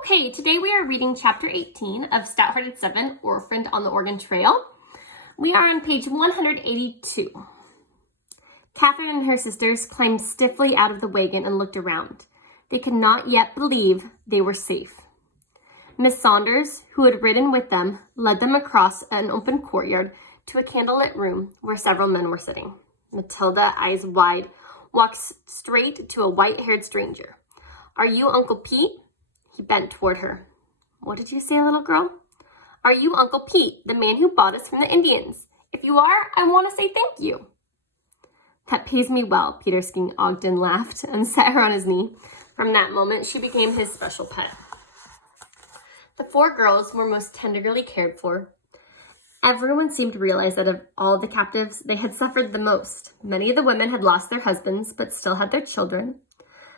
Okay, today we are reading Chapter 18 of Stout-Hearted Seven, Orphaned on the Oregon Trail. We are on page 182. Catherine and her sisters climbed stiffly out of the wagon and looked around. They could not yet believe they were safe. Miss Saunders, who had ridden with them, led them across an open courtyard to a candlelit room where several men were sitting. Matilda, eyes wide, walked straight to a white-haired stranger. "Are you Uncle Pete?" He bent toward her. "What did you say, little girl?" "Are you Uncle Pete, the man who bought us from the Indians? If you are, I want to say thank you." "That pays me well," Peter Sking Ogden laughed and set her on his knee. From that moment, she became his special pet. The four girls were most tenderly cared for. Everyone seemed to realize that of all the captives, they had suffered the most. Many of the women had lost their husbands, but still had their children.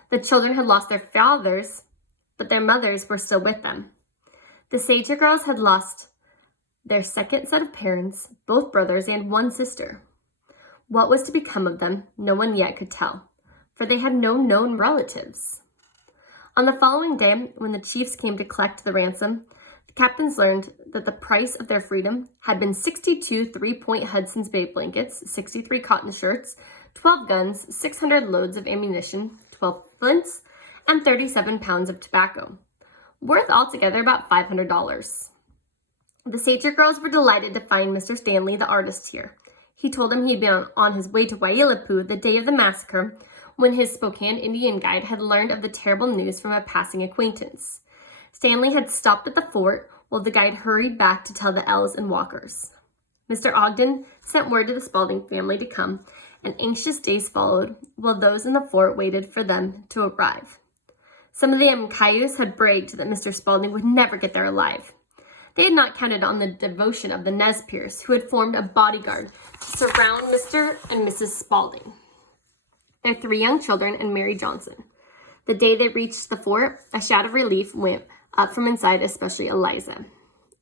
The children had lost their fathers, but their mothers were still with them. The Sager girls had lost their second set of parents, both brothers and one sister. What was to become of them, no one yet could tell, for they had no known relatives. On the following day, when the chiefs came to collect the ransom, the captains learned that the price of their freedom had been 62 three-point Hudson's Bay blankets, 63 cotton shirts, 12 guns, 600 loads of ammunition, 12 flints, and 37 pounds of tobacco, worth altogether about $500. The Sager girls were delighted to find Mr. Stanley, the artist, here. He told them he had been on his way to Waiilatpu the day of the massacre, when his Spokane Indian guide had learned of the terrible news from a passing acquaintance. Stanley had stopped at the fort while the guide hurried back to tell the Ells and Walkers. Mr. Ogden sent word to the Spaulding family to come, and anxious days followed while those in the fort waited for them to arrive. Some of the Cayuse had bragged that Mr. Spaulding would never get there alive. They had not counted on the devotion of the Nez Perce, who had formed a bodyguard to surround Mr. and Mrs. Spaulding, their 3 young children, and Mary Johnson. The day they reached the fort, a shout of relief went up from inside, especially Eliza.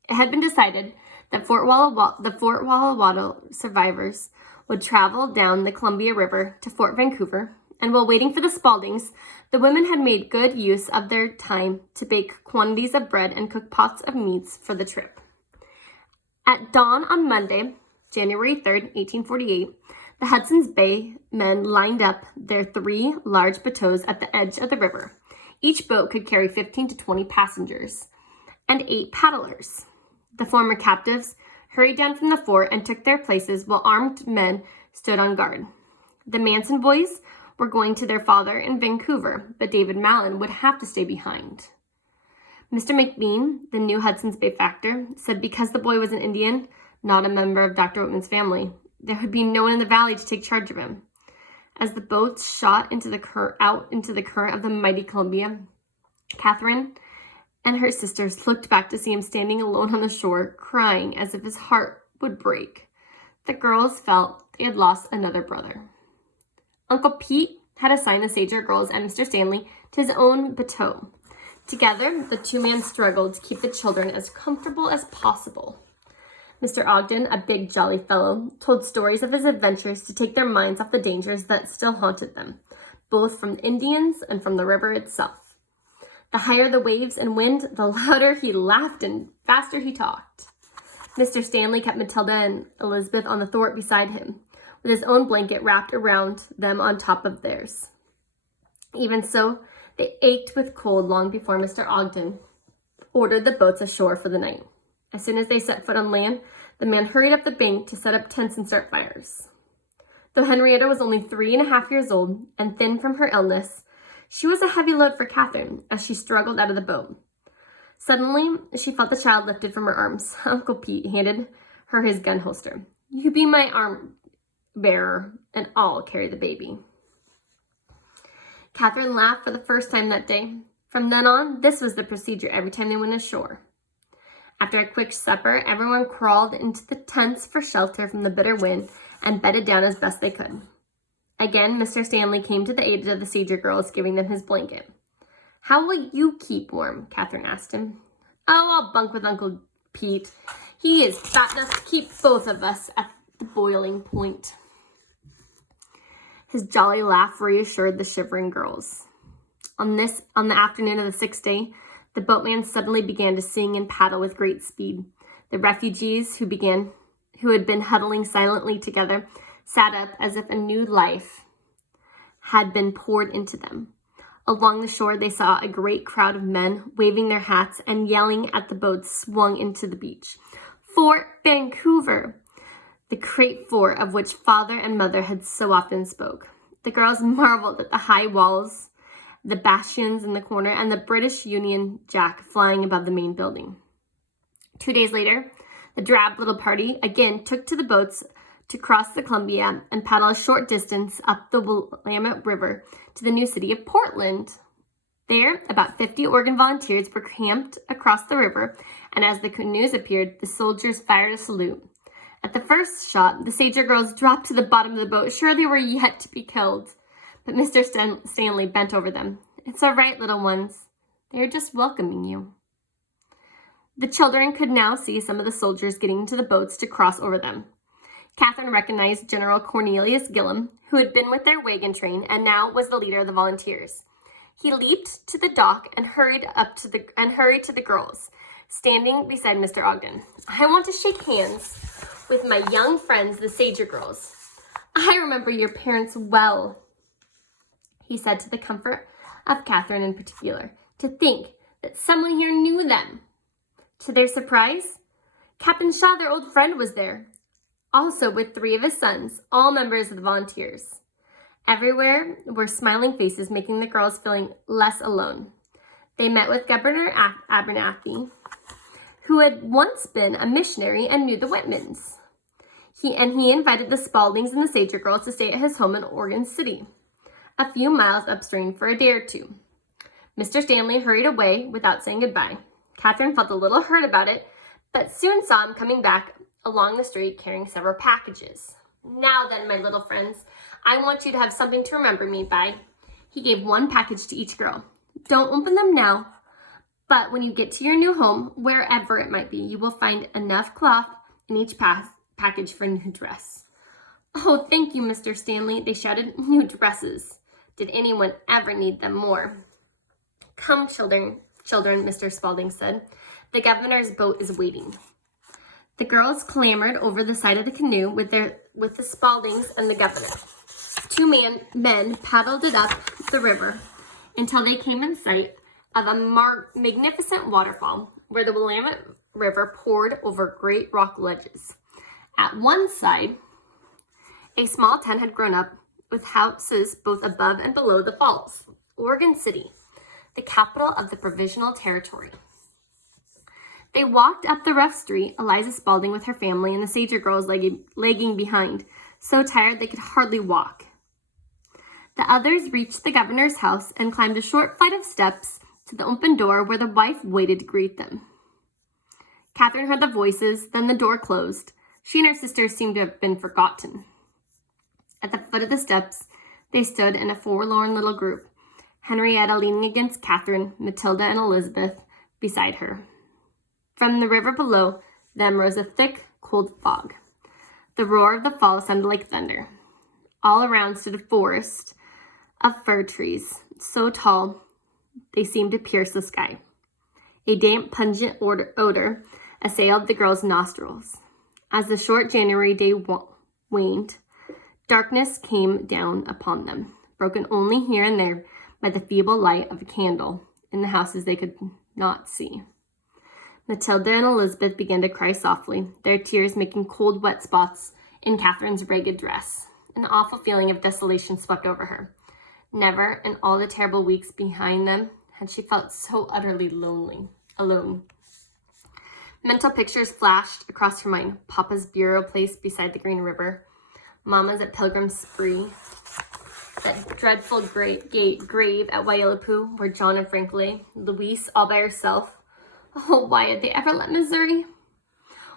It had been decided that the Fort Walla Walla survivors would travel down the Columbia River to Fort Vancouver, and while waiting for the Spauldings, the women had made good use of their time to bake quantities of bread and cook pots of meats for the trip. At dawn on Monday, January 3rd, 1848, the Hudson's Bay men lined up their 3 large bateaux at the edge of the river. Each boat could carry 15 to 20 passengers and 8 paddlers. The former captives hurried down from the fort and took their places while armed men stood on guard. The Manson boys were going to their father in Vancouver, but David Mallon would have to stay behind. Mr. McBean, the new Hudson's Bay factor, said because the boy was an Indian, not a member of Dr. Whitman's family, there would be no one in the valley to take charge of him. As the boats shot out into the current of the mighty Columbia, Catherine and her sisters looked back to see him standing alone on the shore, crying as if his heart would break. The girls felt they had lost another brother. Uncle Pete had assigned the Sager girls and Mr. Stanley to his own bateau. Together, the 2 men struggled to keep the children as comfortable as possible. Mr. Ogden, a big, jolly fellow, told stories of his adventures to take their minds off the dangers that still haunted them, both from Indians and from the river itself. The higher the waves and wind, the louder he laughed and faster he talked. Mr. Stanley kept Matilda and Elizabeth on the thwart beside him, with his own blanket wrapped around them on top of theirs. Even so, they ached with cold long before Mr. Ogden ordered the boats ashore for the night. As soon as they set foot on land, the man hurried up the bank to set up tents and start fires. Though Henrietta was only 3.5 years old and thin from her illness, she was a heavy load for Catherine as she struggled out of the boat. Suddenly, she felt the child lifted from her arms. Uncle Pete handed her his gun holster. "You be my arm bearer, and I'll carry the baby." Catherine laughed for the first time that day. From then on, this was the procedure every time they went ashore. After a quick supper, everyone crawled into the tents for shelter from the bitter wind and bedded down as best they could. Again, Mr. Stanley came to the aid of the Sager girls, giving them his blanket. "How will you keep warm?" Catherine asked him. "Oh, I'll bunk with Uncle Pete. He is fat enough to keep both of us at the boiling point." His jolly laugh reassured the shivering girls. On the afternoon of the 6th day, The boatman suddenly began to sing and paddle with great speed. The refugees who had been huddling silently together sat up as if a new life had been poured into them. Along the shore, they saw a great crowd of men waving their hats and yelling at the boats swung into the beach. Fort Vancouver, the great fort of which father and mother had so often spoke. The girls marveled at the high walls, the bastions in the corner, and the British Union Jack flying above the main building. 2 days later, the drab little party again took to the boats to cross the Columbia and paddle a short distance up the Willamette River to the new city of Portland. There, about 50 Oregon volunteers were camped across the river, and as the canoes appeared, the soldiers fired a salute. At the first shot, the Sager girls dropped to the bottom of the boat, sure they were yet to be killed. But Mr. Stanley bent over them. "It's all right, little ones. They are just welcoming you." The children could now see some of the soldiers getting into the boats to cross over them. Catherine recognized General Cornelius Gillum, who had been with their wagon train and now was the leader of the volunteers. He leaped to the dock and hurried to the girls, standing beside Mr. Ogden. "I want to shake hands with my young friends, the Sager girls. I remember your parents well," he said to the comfort of Catherine in particular. "To think that someone here knew them." To their surprise, Captain Shaw, their old friend, was there, also with 3 of his sons, all members of the volunteers. Everywhere were smiling faces, making the girls feeling less alone. They met with Governor Abernathy, who had once been a missionary and knew the Whitmans. He invited the Spaldings and the Sager girls to stay at his home in Oregon City, a few miles upstream, for a day or 2. Mr. Stanley hurried away without saying goodbye. Catherine felt a little hurt about it, but soon saw him coming back along the street carrying several packages. "Now then, my little friends, I want you to have something to remember me by." He gave 1 package to each girl. "Don't open them now, but when you get to your new home, wherever it might be, you will find enough cloth in each package for a new dress." "Oh, thank you, Mr. Stanley," they shouted. "New dresses. Did anyone ever need them more?" "Come, children, Mr. Spalding said. "The governor's boat is waiting." The girls clambered over the side of the canoe with the Spaldings and the governor. 2 men paddled it up the river until they came in sight of a magnificent waterfall where the Willamette River poured over great rock ledges. At one side, a small tent had grown up with houses both above and below the falls. Oregon City, the capital of the Provisional Territory. They walked up the rough street, Eliza Spalding with her family and the Sager girls lagging behind, so tired they could hardly walk. The others reached the governor's house and climbed a short flight of steps to the open door where the wife waited to greet them. Catherine heard the voices, then the door closed. She and her sisters seemed to have been forgotten. At the foot of the steps, they stood in a forlorn little group, Henrietta leaning against Catherine, Matilda and Elizabeth beside her. From the river below them rose a thick, cold fog. The roar of the fall sounded like thunder. All around stood a forest of fir trees, so tall they seemed to pierce the sky. A damp, pungent odor assailed the girls' nostrils. As the short January day waned, darkness came down upon them, broken only here and there by the feeble light of a candle in the houses they could not see. Matilda and Elizabeth began to cry softly, their tears making cold, wet spots in Catherine's ragged dress. An awful feeling of desolation swept over her. Never in all the terrible weeks behind them had she felt so utterly alone. Mental pictures flashed across her mind. Papa's bureau placed beside the Green River, Mama's at Pilgrim's Spree, that dreadful grave at Waialapu where John and Frank lay, Louise all by herself. Oh, why had they ever left Missouri?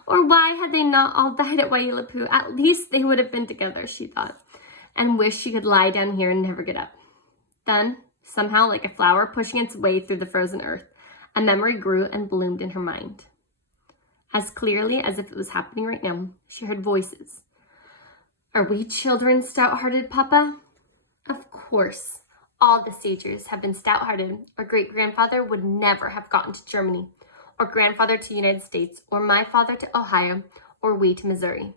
Or why had they not all died at Waialapu? At least they would have been together, she thought, and wished she could lie down here and never get up. Then, somehow, like a flower pushing its way through the frozen earth, a memory grew and bloomed in her mind. As clearly as if it was happening right now, she heard voices. "Are we children stout-hearted, Papa?" "Of course. All the Stagers have been stout-hearted. Our great-grandfather would never have gotten to Germany, or grandfather to the United States, or my father to Ohio, or we to Missouri.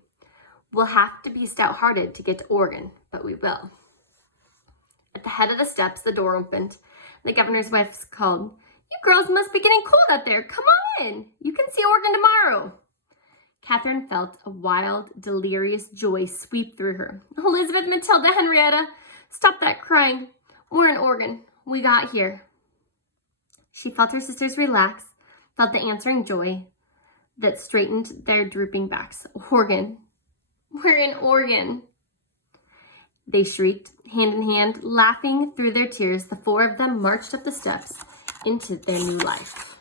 We'll have to be stout-hearted to get to Oregon, but we will. At the head of the steps, the door opened. The governor's wife called, "You girls must be getting cold out there. Come on in. You can see Oregon tomorrow." Catherine felt a wild, delirious joy sweep through her. "Elizabeth, Matilda, Henrietta, stop that crying. We're in Oregon. We got here." She felt her sisters relax, felt the answering joy that straightened their drooping backs. "Oregon. We're in Oregon." They shrieked, hand in hand, laughing through their tears. The four of them marched up the steps into their new life.